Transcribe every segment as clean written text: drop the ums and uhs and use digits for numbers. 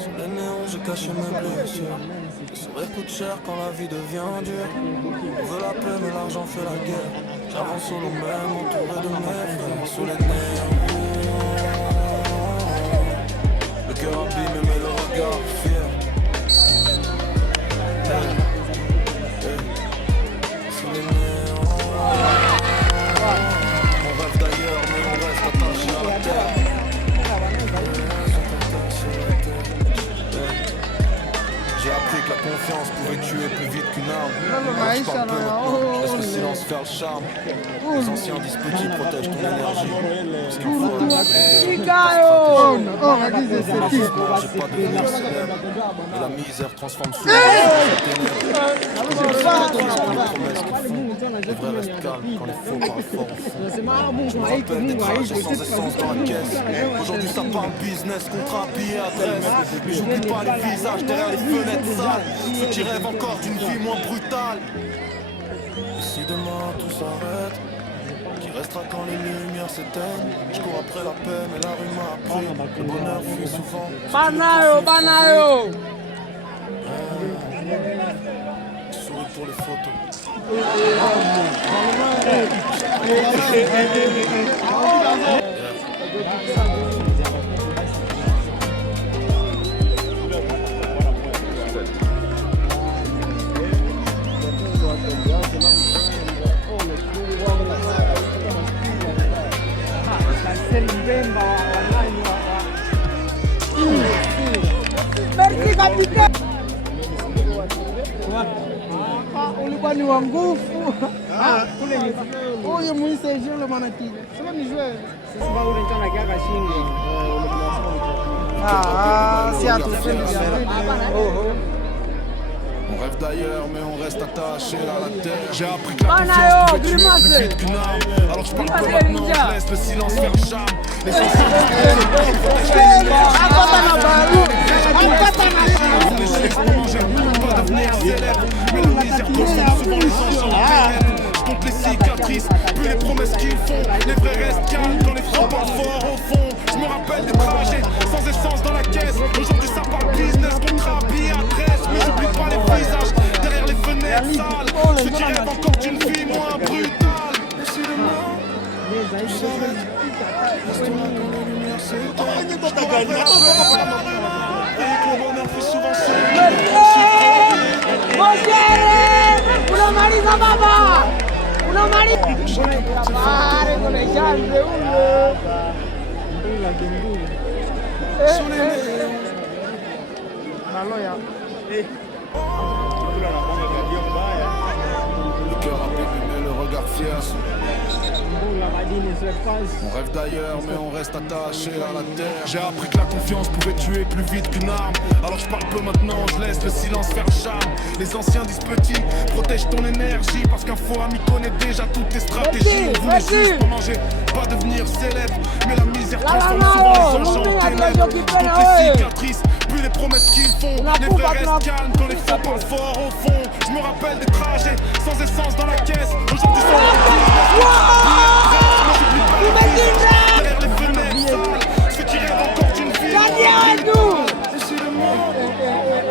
Sous les néons, j'ai caché mes blessures. Le sourire coûte cher quand la vie devient dure. On veut la paix, mais l'argent fait la guerre. J'avance solo même, entouré de mes frères. Sous les néons, le cœur abîmé, mais le regard fier. Sous les néons, on rêve d'ailleurs, mais on reste attaché à la terre. J'ai appris que la confiance pouvait tuer plus vite qu'une arme. Alors je parle peu maintenant, laisse le silence faire le charme. Les anciens disent petit, protège ton énergie. Parce qu'il faut j'ai pas devenir célèbre. Et la misère transforme souvent en ténèbres. Les promesses qu'ils font, les vrais restent calmes quand les faux parlent fort au fond. Je me rappelle des trajets sans essence dans la caisse. Aujourd'hui ça parle business, contrat, billet, adresse. Mais j'oublie pas les visages derrière les fenêtres sales. Ceux qui rêvent encore d'une vie moins brutale. Et si demain tout s'arrête, qui restera quand les lumières s'éteignent? Je cours après la paix mais la rue m'a appris. Le bonheur fuit souvent. Banayo. Je souris pour les photos. Merci capitaine. Ulikuwa ni wa nguvu. Huyu Moise Jean le manatili. Sio ni joueur. Sisi ba ule ntana kiaka shingo. Si atufeli bien. On rêve d'ailleurs mais on reste attaché à la terre. J'ai appris que la confiance pouvait tuer plus vite qu'une arme. Alors je parle peu maintenant, je laisse le silence faire le charme. Les anciens pas devenir célèbre. Mais la misère transforme souvent les enjeux en ténèbres. Je compte les cicatrices, plus les promesses qu'ils font. Les vrais restent calmes quand les faux parlent fort au fond. Je me rappelle des trajets sans essence dans la caisse. Aujourd'hui ça parle business, contrat, billet, adresse. Mais j'oublie pas les visages derrière les fenêtres sales. Ceux qui rêvent encore d'une vie moins brutale. Décidément, tout s'arrête. Restons là quand les lumières s'éteignent. Je cours après la paix et que le bonheur fait souvent seul. Unamaliza baba. Unamaliza. Pare con le gambe uno. Maloya. Le cœur abîmé, le regard fier. On rêve d'ailleurs mais on reste attaché à la terre. J'ai appris que la confiance pouvait tuer plus vite qu'une arme. Alors je parle peu maintenant, je laisse le silence faire le charme. Les anciens disent petit, protège ton énergie. Parce qu'un faux ami connaît déjà toutes tes stratégies. On voulait juste pas manger, pas devenir célèbre. Mais la misère transforme souvent les enjeux en ténèbres. Toutes les cicatrices, plus les promesses qu'ils font. Les vrais restent calmes quand les faux parlent fort au fond. Je me rappelle des trajets sans essence dans la caisse. Aujourd'hui ça derrière les fenêtres sales, ceux qui rêvent encore d'une vie. Décidément,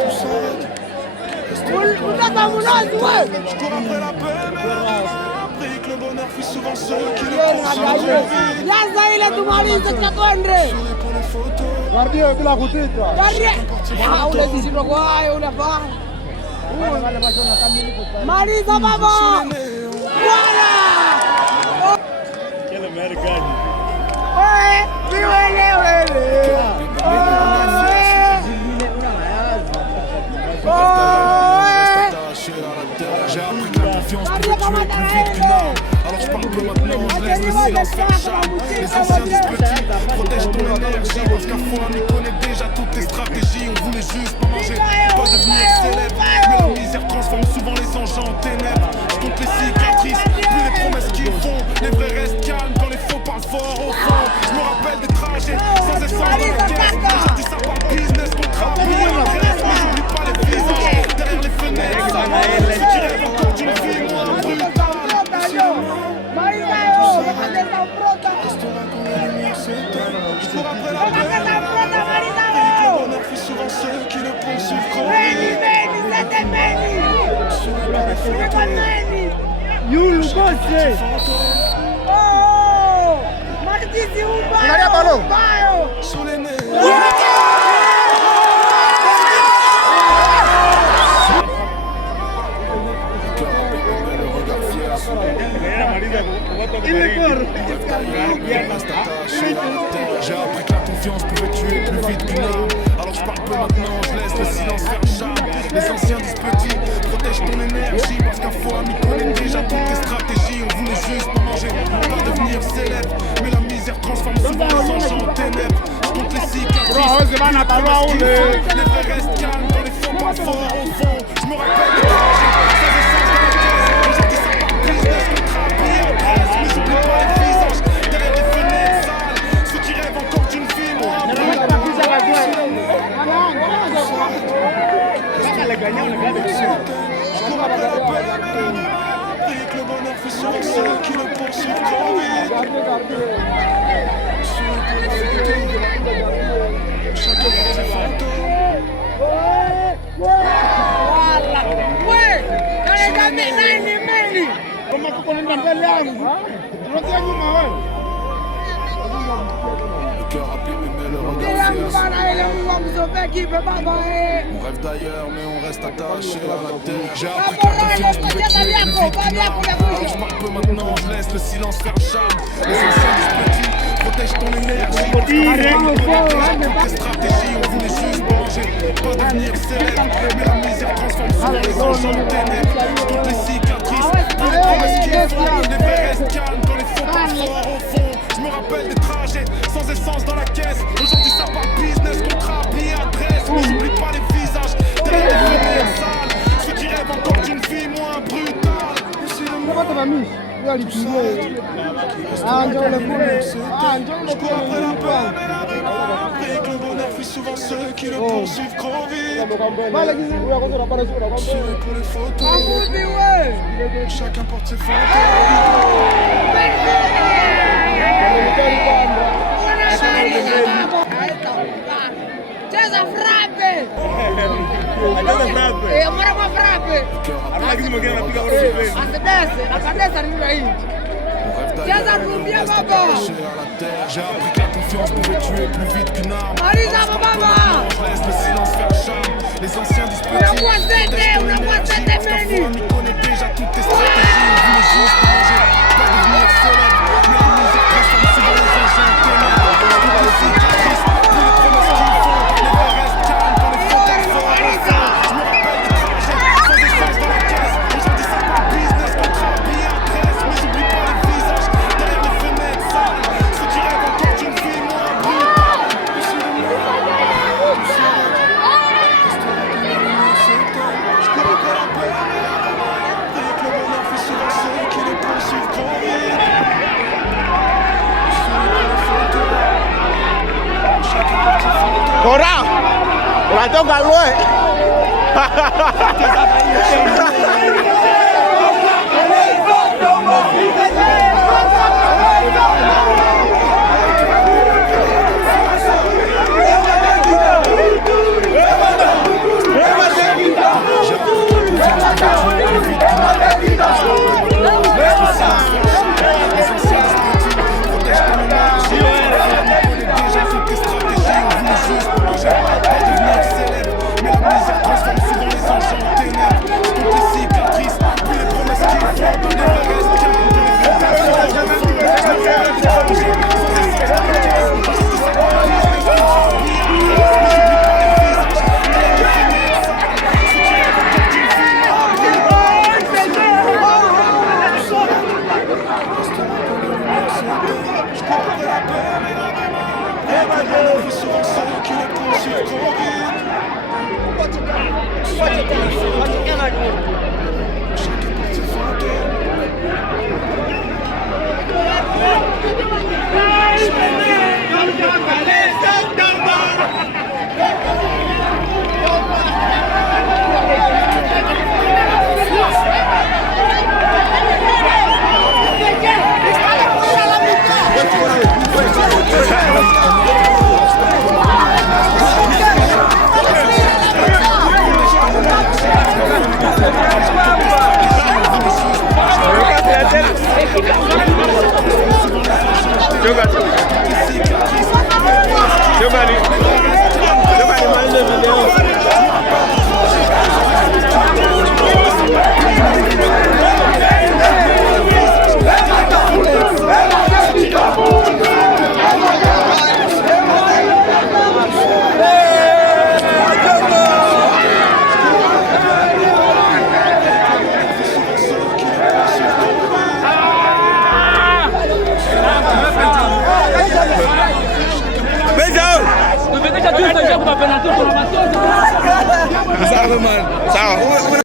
tout s'arrête. Je cours après la paix, mais la vie m'a appris que le bonheur fuit souvent ceux qui le poursuivent. Laza ile tumalize katwende. Souris pour les photos. Guardia bila kutita. Ule kishindo kwa hayo ule fa. Maliza baba. Wala. Quel americano. J'ai appris que la confiance pouvait tuer plus vite qu'une arme. Alors je parle peu maintenant, je laisse le silence faire le charme. Les anciens disent petit, protège ton énergie. Parce qu'un faux ami connaît déjà toutes tes stratégies. On voulait juste pas manger, pas devenir célèbre. Mais la misère transforme souvent les enjeux en ténèbres. Je compte les cicatrices, plus les promesses qu'ils font. Les vrais restent calmes quand les faux parlent fort au fond. Je me rappelle des trajets sans essence dans la caisse. Aujourd'hui ça parle business, contrat, billet, adresse. Mais j'oublie pas les visages derrière les fenêtres. Ceux qui rêvent encore d'une vie moins brutale. Restera quand la lumière s'éteint. Je cours après la paix. Et le bonheur fuit souvent seul. Yulu Bose. Oh! Martisi Ubayo! Sous les nez. J'ai appris que la confiance pouvait tuer plus vite qu'une arme. Alors je parle peu maintenant, je laisse le silence faire charme. Les anciens disent petit, protège ton énergie. Parce qu'un faux ami connaît déjà toutes tes stratégies. On voulait juste pas manger, pas devenir célèbre. Mais la misère transforme souvent les anges en ténèbres. Toutes les cicatrices, les vrais restent calmes quand les faux pas forts au fond. Je me rappelle des trajets, sans essence dans la caisse. Aujourd'hui ça part business, contrat, billet, adresse. Mais j'oublie pas les visages derrière les fenêtres sales. Ceux qui rêvent encore d'une vie, moi un peu. Je cours après la paix, et que le bonheur fait souvent ceux qui le poursuivent trop vite. Chacun pour ses fantômes. Le cœur abîmé mais le regard fier. On rêve d'ailleurs mais on reste attaché à la terre. J'ai appris que la confiance pouvait tuer plus vite qu'une arme. Alors je parle peu maintenant, je laisse le silence faire charme. Les anciens disent petit, protège ton énergie. Parce qu'on toutes tes stratégies, on voulait juste manger, pas devenir célèbre. Mais la misère transforme souvent les anges en ténèbres. Toutes les cicatrices, tous les promesses qui font. Les vrais restent calmes quand les faux pas forts au fond. Je me rappelle des trajets, sans essence dans la caisse. Aujourd'hui ça part business, contrat, billet, adresse. Mais j'oublie pas les visages derrière les fenêtres sales. Ceux qui rêvent encore d'une vie moins brutale. Je cours après la peur mais la rumeur. Et que le bonheur fuit souvent ceux qui le poursuivent trop vite. Tué pour les photos. Chacun porte ses Cheza frappe! Mora kwa frappe! Akadesa ni hii. Cheza rumbia baba! J'ai appris que la confiance pouvait tuer plus vite qu'une arme. Maliza baba! Je laisse le silence faire charme. Les anciens disent petit, Unakuwa protège sete, ton unakuwa énergie. sete Parce qu'un faux ami connaît déjà toutes tes stratégies. On voulait juste manger, pas devenir célèbre. Mais la musique transforme souvent les anges en ténèbres. Toutes les cicatrices, tous les promesses qu'ils font. Les vrais restent calmes quand les faux pas forts au fond. Je me rappelle des trajets, sans essence dans la caisse. Aujourd'hui ça part business, contrat, billet, adresse. Mais j'oublie pas les visages derrière les fenêtres sales. Ceux qui rêvent encore d'une vie moins brutale. Je cours après la paix, et que le bonheur fait souvent ceux qui le poursuivent trop vite. Ora! Unatoka loe! Let's go. Sawa man. Sawa.